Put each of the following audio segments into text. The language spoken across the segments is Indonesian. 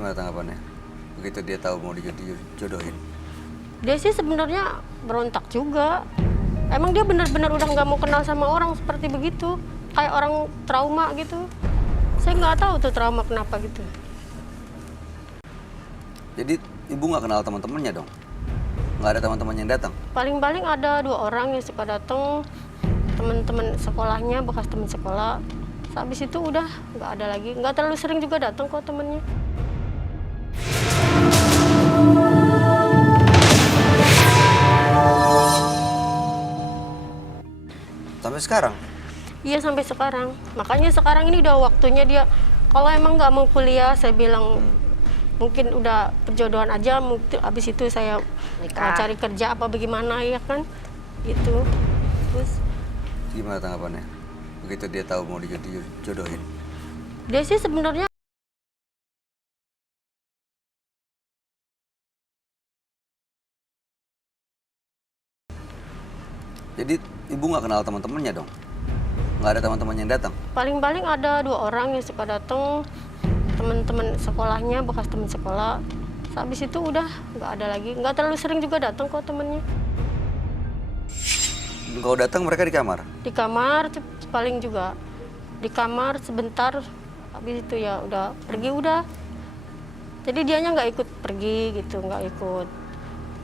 Gimana tanggapannya? Begitu dia tahu mau dijodohin. Dia sih sebenarnya berontak juga. Emang dia benar-benar udah nggak mau kenal sama orang seperti begitu. Kayak orang trauma gitu. Saya nggak tahu tuh trauma kenapa gitu. Jadi ibu nggak kenal teman-temannya dong? Nggak ada teman-temannya yang datang? Paling-paling ada 2 orang yang suka datang, teman-teman sekolahnya, bekas teman sekolah. Habis itu udah nggak ada lagi. Nggak terlalu sering juga datang kok temennya. Sampai sekarang? Iya sampai sekarang. Makanya sekarang ini udah waktunya dia. Kalau emang nggak mau kuliah, saya bilang mungkin udah perjodohan aja. Mungkin abis itu saya cari kerja apa bagaimana ya kan, gitu. Terus Gimana tanggapannya? Begitu dia tahu mau dijodohin. dia sih sebenarnya Jadi ibu nggak kenal teman-temannya dong? Nggak ada teman-temannya yang datang? paling-paling ada 2 orang yang suka datang, teman-teman sekolahnya, bekas teman sekolah. Habis itu udah nggak ada lagi. Nggak terlalu sering juga datang kok temennya. Kalau datang mereka di kamar? Di kamar paling juga di kamar sebentar, habis itu ya udah pergi udah. Jadi dianya nggak ikut pergi gitu, nggak ikut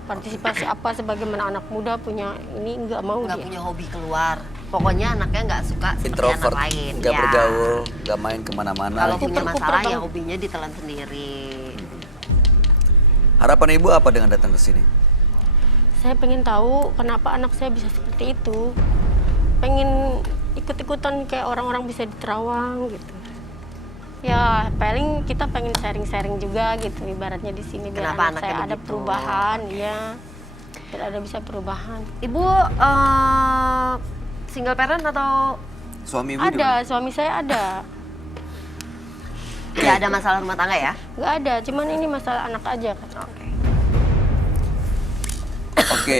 partisipasi apa sebagaimana anak muda punya ini, nggak mau Nggak dia. punya hobi keluar. Pokoknya anaknya nggak suka seperti Introvert, anak lain. nggak Ya. bergaul, nggak main kemana-mana. Kalau gitu. punya Kuper-kuper masalah ya banget. hobinya ditelan sendiri. Harapan ibu apa dengan datang ke sini? Saya pengen tahu kenapa anak saya bisa seperti itu. Pengen ikut-ikutan kayak orang-orang bisa di Terawang gitu. Ya paling kita pengen sharing-sharing juga gitu ibaratnya di sini biar Kenapa anak anaknya saya ada begitu? perubahan ya. Biar ada bisa perubahan. Ibu single parent atau Suami ibu di Ada, mana? suami saya ada. nggak ada masalah rumah tangga ya? Nggak ada, cuman ini masalah anak aja kan. Oke. Oke,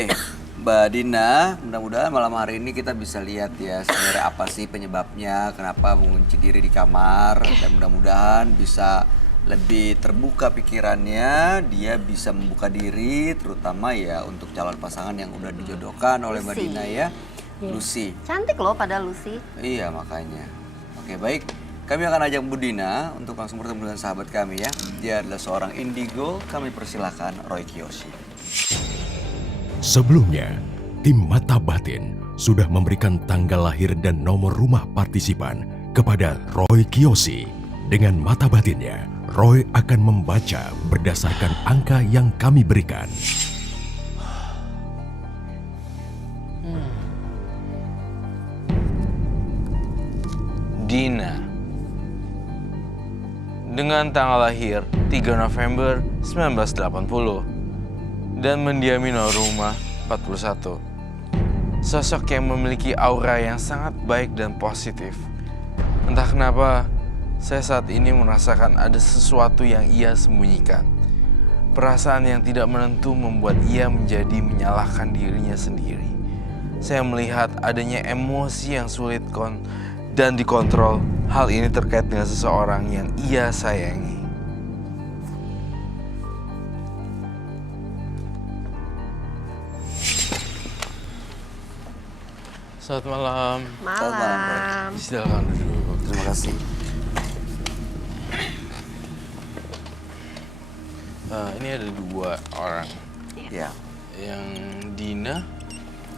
Mbak Dina, mudah-mudahan malam hari ini kita bisa lihat ya sebenarnya apa sih penyebabnya, kenapa mengunci diri di kamar, dan mudah-mudahan bisa lebih terbuka pikirannya, dia bisa membuka diri, terutama ya untuk calon pasangan yang udah dijodohkan oleh Mbak Lucy. Dina ya, Iya. Lucy. Cantik loh pada Lucy. Iya makanya. Oke baik, kami akan ajak Bu Dina untuk langsung bertemu dengan sahabat kami ya. Dia adalah seorang indigo, kami persilahkan Roy Kiyoshi. Sebelumnya, tim Mata Batin sudah memberikan tanggal lahir dan nomor rumah partisipan kepada Roy Kiyoshi. Dengan mata batinnya, Roy akan membaca berdasarkan angka yang kami berikan. Dina dengan tanggal lahir 3 November 1980 dan mendiami nomor rumah 41. Sosok yang memiliki aura yang sangat baik dan positif. Entah kenapa, saya saat ini merasakan ada sesuatu yang ia sembunyikan. Perasaan yang tidak menentu membuat ia menjadi menyalahkan dirinya sendiri. Saya melihat adanya emosi yang sulit dan dikontrol. Hal ini terkait dengan seseorang yang ia sayangi. Selamat malam. Selamat malam, Roy. Malam. Silakan duduk. Terima kasih. Ini ada 2 orang. Ya, Yang Dina,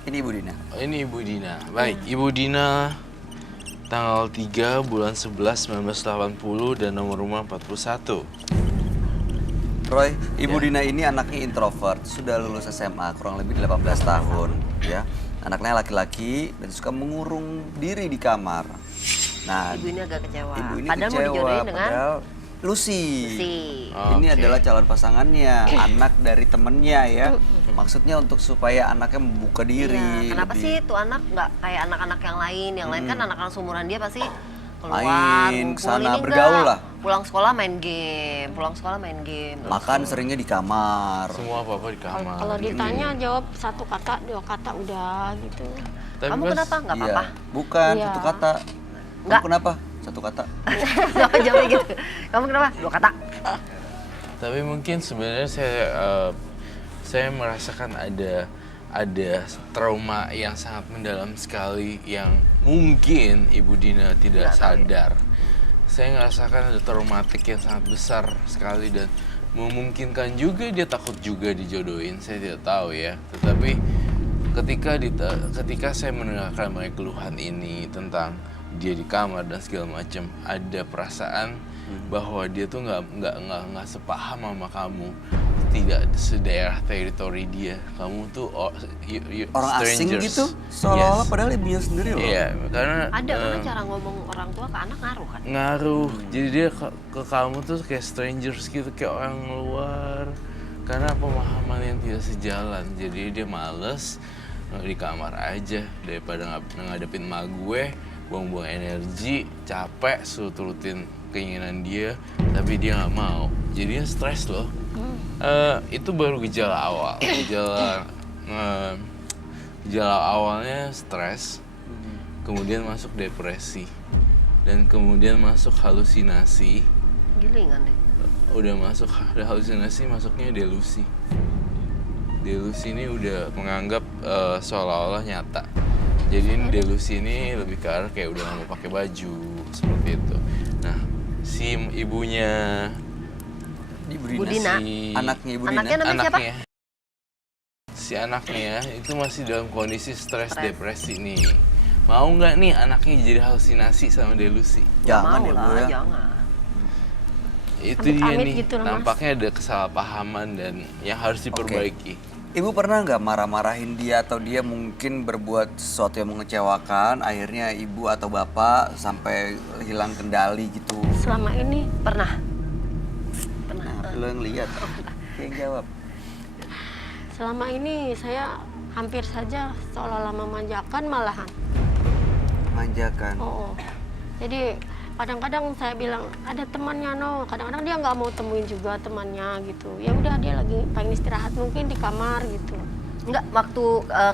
ini Ibu Dina. ini Ibu Dina. Baik, Ibu Dina tanggal 3 bulan 11 1980 dan nomor rumah 41. Roy, Ibu Ya. Dina ini anaknya introvert, sudah lulus SMA kurang lebih 18 tahun, ya. Anaknya laki-laki dan suka mengurung diri di kamar. Nah, Ibu ini agak kecewa. ibu ini Padahal mau kecewa, dijodohin dengan padahal Lucy. Lucy. Ini Oke. adalah calon pasangannya, anak dari temennya ya. Maksudnya untuk supaya anaknya membuka diri. Iya, kenapa lebih sih tuh anak nggak kayak anak-anak yang lain? Yang lain kan anak-anak seumuran dia pasti keluar, Main, ngumpul. kesana, Ini bergaul enggak. lah. Pulang sekolah main game, pulang sekolah main game. makan seringnya di kamar. Semua apa-apa di kamar. Kalau ditanya jawab 1 kata, 2 kata udah gitu. Tapi Kamu pas- kenapa? Nggak Iya. apa-apa. Bukan, Iya. satu kata. Nggak. Kamu kenapa? Satu kata. Jawabnya gitu. Kamu kenapa? 2 kata. Tapi mungkin sebenarnya saya merasakan ada trauma yang sangat mendalam sekali yang mungkin Ibu Dina tidak sadar. Saya ngerasakan ada traumatik yang sangat besar sekali dan memungkinkan juga dia takut juga dijodohin, saya tidak tahu ya. Tetapi ketika saya mendengarkan banyak keluhan ini tentang dia di kamar dan segala macam, ada perasaan bahwa dia tuh nggak sepaham sama kamu, tidak sedaerah teritori dia. Kamu tuh Orang asing strangers. gitu, seolah-olah Yes. padahal ibunya sendiri loh. Iya, karena Karena cara ngomong orang tua ke anak ngaruh kan? ngaruh. Jadi dia ke kamu tuh kayak strangers gitu, kayak orang luar. Karena pemahaman yang tidak sejalan. Jadi dia males di kamar aja daripada ngadepin emak gue, buang-buang energi, capek, suruh turutin keinginan dia, tapi dia nggak mau. Jadinya stres loh. Itu baru gejala awal. Gejala awalnya stres, kemudian masuk depresi, dan kemudian masuk halusinasi. Gilingan deh. Udah masuk halusinasi, masuknya delusi. Delusi ini udah menganggap seolah-olah nyata. Jadi ini delusi ini lebih ke arah kayak udah gak mau pakai baju, seperti itu. Nah, si ibunya Ibu Dina. si Anaknya Ibu Dina. Anaknya namanya siapa? Si anaknya itu masih dalam kondisi stres depresi nih. Mau nggak nih anaknya jadi halusinasi sama delusi? Jangan Mau ya Bu lah, ya. jangan. Itu dia Amit-amit nih, gitu loh, Mas. nampaknya ada kesalahpahaman dan yang harus diperbaiki. Ibu pernah nggak marah-marahin dia atau dia mungkin berbuat sesuatu yang mengecewakan, akhirnya ibu atau bapak sampai hilang kendali gitu? Selama ini Pernah. Lo yang lihat, yang jawab. selama ini saya hampir saja seolah-olah memanjakan malahan. Manjakan. Oh. Jadi kadang-kadang saya bilang ada temannya no, kadang-kadang dia nggak mau temuin juga temannya gitu. Ya udah dia lagi pengen istirahat mungkin di kamar gitu. Enggak, waktu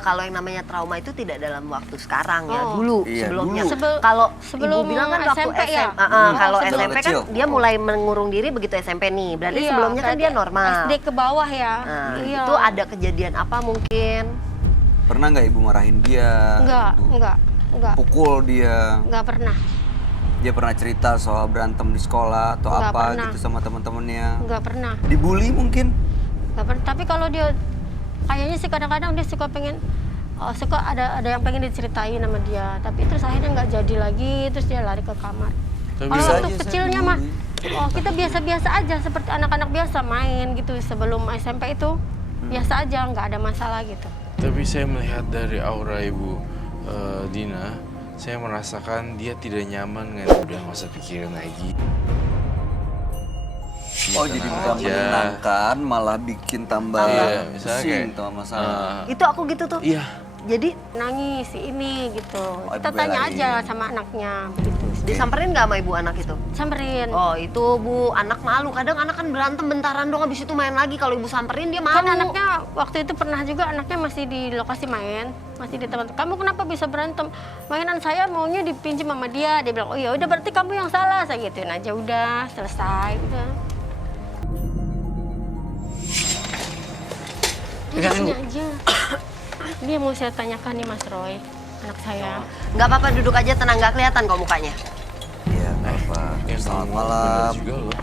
kalau yang namanya trauma itu tidak dalam waktu sekarang ya, Oh. dulu Iya, sebelumnya. dulu. Kalau Sebelum Ibu bilang kan waktu SMP ya? SMA, kalau Sebelum SMP kan kecil. dia mulai mengurung diri begitu SMP nih. Berarti Iya, sebelumnya kan berarti dia normal. SD ke bawah ya. Nah, Iya. itu ada kejadian apa mungkin? Pernah nggak ibu marahin dia? Ibu Enggak pukul dia? pernah. Dia pernah cerita soal berantem di sekolah atau Nggak apa pernah. gitu sama teman-temannya? Enggak pernah. Dibully mungkin? Enggak pernah. Tapi kalau dia kayaknya sih kadang-kadang dia suka pengen suka ada yang pengen diceritain sama dia, tapi terus akhirnya nggak jadi lagi, terus dia lari ke kamar. Tapi Kalau bisa waktu aja saya kecilnya mah, dibully. kita biasa-biasa aja seperti anak-anak biasa main gitu sebelum SMP itu biasa aja, nggak ada masalah gitu. Tapi saya melihat dari aura Ibu Dina, saya merasakan dia tidak nyaman dengan udah nggak usah pikirin lagi. Oh Dia jadi tenang bukan aja. menenangkan, malah bikin tambah Iya, misalnya pusing kayak, tambah masalah. Itu aku gitu tuh. Iya, Jadi Nangis si ini gitu. Kita dibelain. tanya aja sama anaknya begitu. disamperin nggak sama ibu anak itu? Samperin. Oh itu Bu, anak malu. Kadang anak kan berantem bentaran dong, habis itu main lagi. Kalau ibu samperin dia malu. Kan anaknya waktu itu pernah juga anaknya masih di lokasi main, masih di tempat. Kamu kenapa bisa berantem? Mainan saya maunya dipinjam sama dia. Dia bilang, oh ya udah berarti kamu yang salah. Saya gituin aja udah selesai udah. Di sini aja. Ini yang mau saya tanyakan nih Mas Roy, anak saya. Nggak apa-apa, duduk aja tenang, nggak kelihatan kok mukanya. Iya, nggak apa. yang Selamat kamu malam. benar juga loh.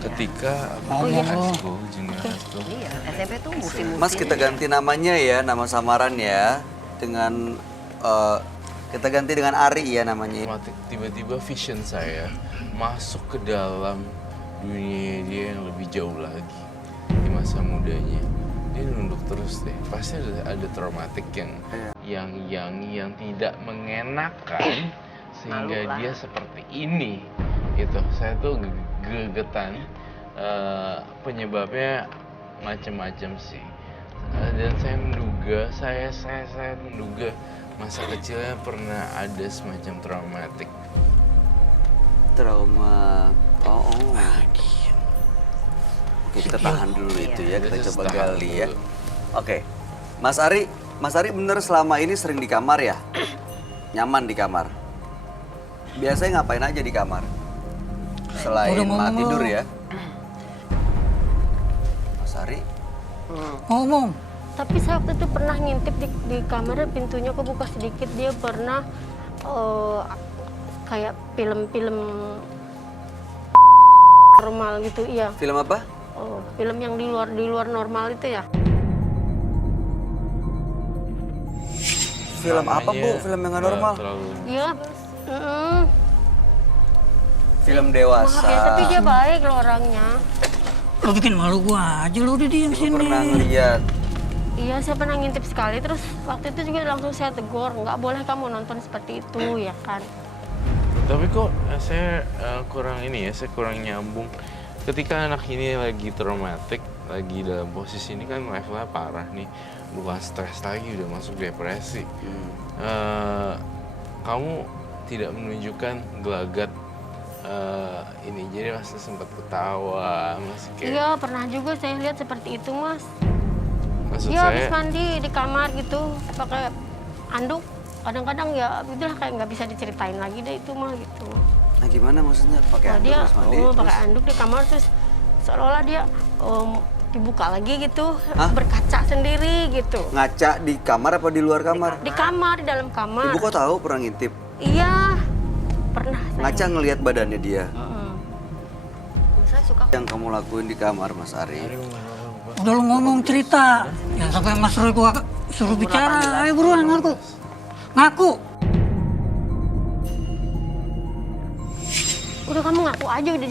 Ketika Hasko, junior Hasko. Iya, SMP tuh musim-musim. Mas kita ganti namanya ya, nama samaran ya, dengan kita ganti dengan Ari ya namanya. Tiba-tiba vision saya masuk ke dalam dunia dia yang lebih jauh lagi di masa mudanya. Dia nunduk terus deh. Pasti ada traumatik yang tidak mengenakan sehingga Malu lah. dia seperti ini. Gitu. Saya tuh gegetan. Penyebabnya macam-macam sih. Dan saya menduga, saya menduga masa kecilnya pernah ada semacam traumatik. Trauma. Oh. Oke, kita tahan dulu itu ya, kita coba gali ya. Oke. Mas Ari bener selama ini sering di kamar ya? Nyaman di kamar? Biasanya ngapain aja di kamar? Selain tidur ya? ngomong. Tapi saya waktu itu pernah ngintip di kamar, pintunya kebuka sedikit, dia pernah kayak film-film normal gitu, iya. Film apa? Film yang di luar normal itu ya. Film apa Bu? Film yang nggak normal? Iya. Film Maaf dewasa. ya, tapi dia baik loh orangnya. Lo bikin malu gua aja, lo udah diem Ibu sini. pernah ngeliat. Iya, saya pernah ngintip sekali, terus waktu itu juga langsung saya tegur, nggak boleh kamu nonton seperti itu, ya kan. Tapi kok saya kurang ini ya, saya kurang nyambung. Ketika anak ini lagi traumatik, lagi dalam posisi ini kan levelnya parah nih, bukan stres lagi, udah masuk depresi. Kamu tidak menunjukkan gelagat ini, jadi masih sempat ketawa, masih kayak. Iya, pernah juga saya lihat seperti itu, Mas. Maksud Dia habis saya, mandi di kamar gitu, pakai anduk. Kadang-kadang ya itulah kayak nggak bisa diceritain lagi deh itu mah gitu. Nah gimana maksudnya pakai Nah, anduk dia pas mandi? pakai Terus? anduk di kamar, terus seolah-olah dia dibuka lagi gitu, Hah? berkaca sendiri gitu. Ngaca di kamar apa di luar kamar? Di kamar, di dalam kamar. Ibu kok tahu pernah ngintip? Iya, pernah saya. Ngaca ngelihat badannya dia. Saya suka Yang kamu lakuin di kamar Mas Ari. Udah lo ngomong cerita, yang sampai Mas Roy gua suruh bicara. Ayo buruan ngaku. Ngaku. Udah kamu ngaku aja, udah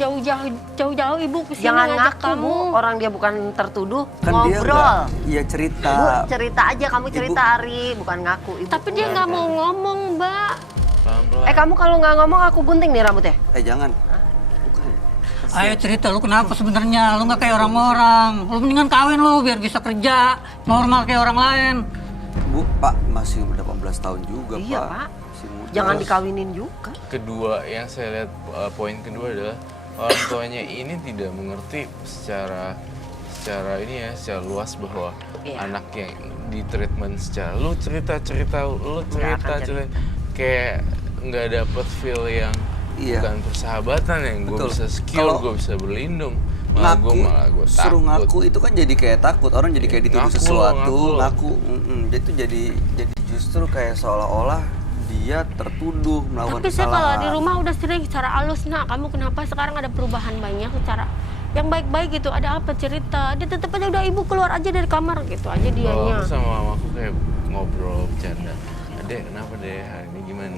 jauh-jauh ibu kesini jangan ngajak ngaku kamu. Bu, orang dia bukan tertuduh, Kan dia ngobrol. nggak, iya cerita. Bu, cerita aja, kamu cerita Ibu- Ari, bukan ngaku. Ibu. Tapi dia nggak mau ngomong, Mbak. pelan-pelan. Kamu kalau nggak ngomong aku gunting nih rambutnya. Jangan. Bukan. Ayo cerita lu kenapa sebenarnya? Lu nggak kayak orang-orang. Lu mendingan kawin lu biar bisa kerja normal kayak orang lain. Bu, Pak masih 18 tahun juga, Iya, Pak. Pak. Masih muda. Jangan dikawinin juga. Kedua yang saya lihat, poin kedua adalah orang tuanya ini tidak mengerti secara ini ya, secara luas bahwa Iya. anak yang di treatment secara lu cerita akan jadi. kayak nggak dapet feel yang Iya. bukan persahabatan yang gue Betul. bisa secure, Kalau gue bisa berlindung. Malah gue takut. suruh ngaku itu kan jadi kayak takut. Orang jadi kayak dituduh Ngaku lo, sesuatu, ngaku lo. ngaku. Jadi itu jadi justru kayak seolah-olah dia tertuduh melakukan Tapi saya kesalahan. kalau di rumah udah sering secara halus, nak kamu kenapa sekarang ada perubahan banyak secara yang baik-baik gitu, ada apa cerita, dia tetap aja udah ibu keluar aja dari kamar gitu aja Kalau dianya. aku sama mamaku kayak ngobrol, bercanda. Adek, kenapa deh hari ini gimana?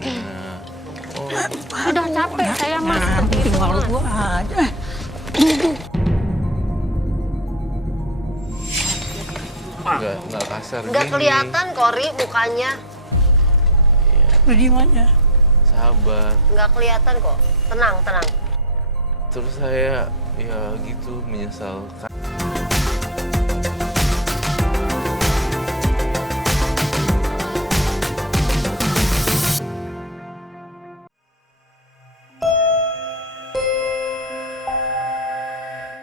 Oh, Udah capek saya mas Nah, seperti bikin itu malu mas. gua aja. nggak kasar Nggak gini. kelihatan Kori mukanya, Udah diem aja. Sabar. nggak kelihatan kok. Tenang, tenang. Terus saya ya gitu menyesalkan.